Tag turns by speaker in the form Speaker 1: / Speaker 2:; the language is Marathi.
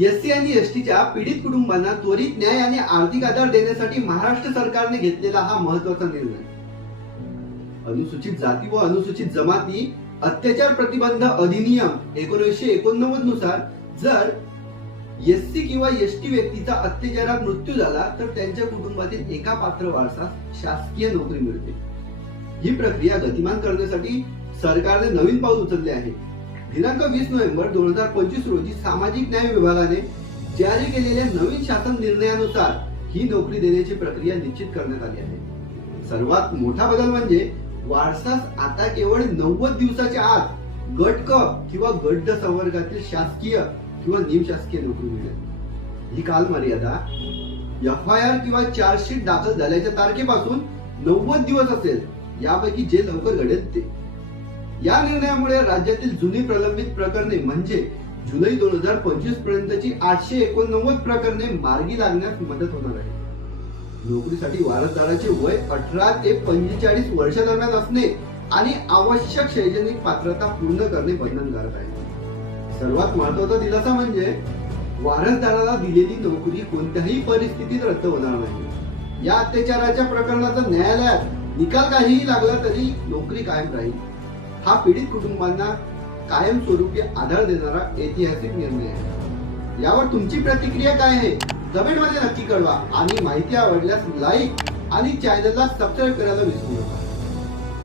Speaker 1: एससी आणि एसटीच्या पीडित कुटुंबांना त्वरित न्याय आणि आर्थिक आधार देण्यासाठी महाराष्ट्र सरकारने घेतलेला हा महत्त्वाचा निर्णय. अनुसूचित जाती व अनुसूचित जमाती अत्याचार प्रतिबंध अधिनियम एकोणीसशे एकोणनव्वदनुसार जर एससी किंवा एसटी व्यक्तीचा अत्याचारात मृत्यू झाला तर त्यांच्या कुटुंबातील एका पात्र वारसास शासकीय नोकरी मिळते. ही प्रक्रिया गतिमान करण्यासाठी सरकारने नवीन पाऊल उचलले आहे. दिनांक वीस नोव्हेंबर दोन हजार पंचवीस रोजी सामाजिक न्याय विभागाने जारी केलेल्या नवीन शासन निर्णयानुसार ही नोकरी देण्याची प्रक्रिया निश्चित करण्यात आली आहे. सर्वात मोठा बदल म्हणजे वारसास आता केवळ नव्वद दिवसाच्या आत गट क किंवा गड्ड संवर्गातील शासकीय किंवा निमशासकीय नोकरी मिळेल. ही काल मर्यादा एफ आय आर किंवा चार्जशीट दाखल झाल्याच्या तारखेपासून नव्वद दिवस असेल यापैकी जे लवकर घडेल ते. या निर्णयामुळे राज्यातील जुनी प्रलंबित प्रकरणे म्हणजे जुलै दोन हजार पंचवीस पर्यंतची आठशे एकोणनव्वद प्रकरणे मार्गी लागण्यास मदत होणार आहे. नोकरीसाठी वारसदाराचे वय अठरा ते पंचेचाळीस वर्षादरम्यान असणे आणि आवश्यक शैक्षणिक पात्रता पूर्ण करणे बंधनकारक आहे. सर्वात महत्त्वाचा दिलासा म्हणजे वारसदाराला दिलेली नोकरी कोणत्याही परिस्थितीत रद्द होणार नाही. या अत्याचाराच्या प्रकरणाचा न्यायालयात निकाल काहीही लागला तरी नोकरी कायम राहील. हा पीडित कुटुंबांना कायमस्वरूपी आधार देणारा ऐतिहासिक निर्णय आहे. यावर तुमची प्रतिक्रिया काय आहे? कमेंटमध्ये नक्की कळवा आणि माहिती आवडल्यास लाईक आणि चॅनलला सबस्क्राईब करायला विसरू नका.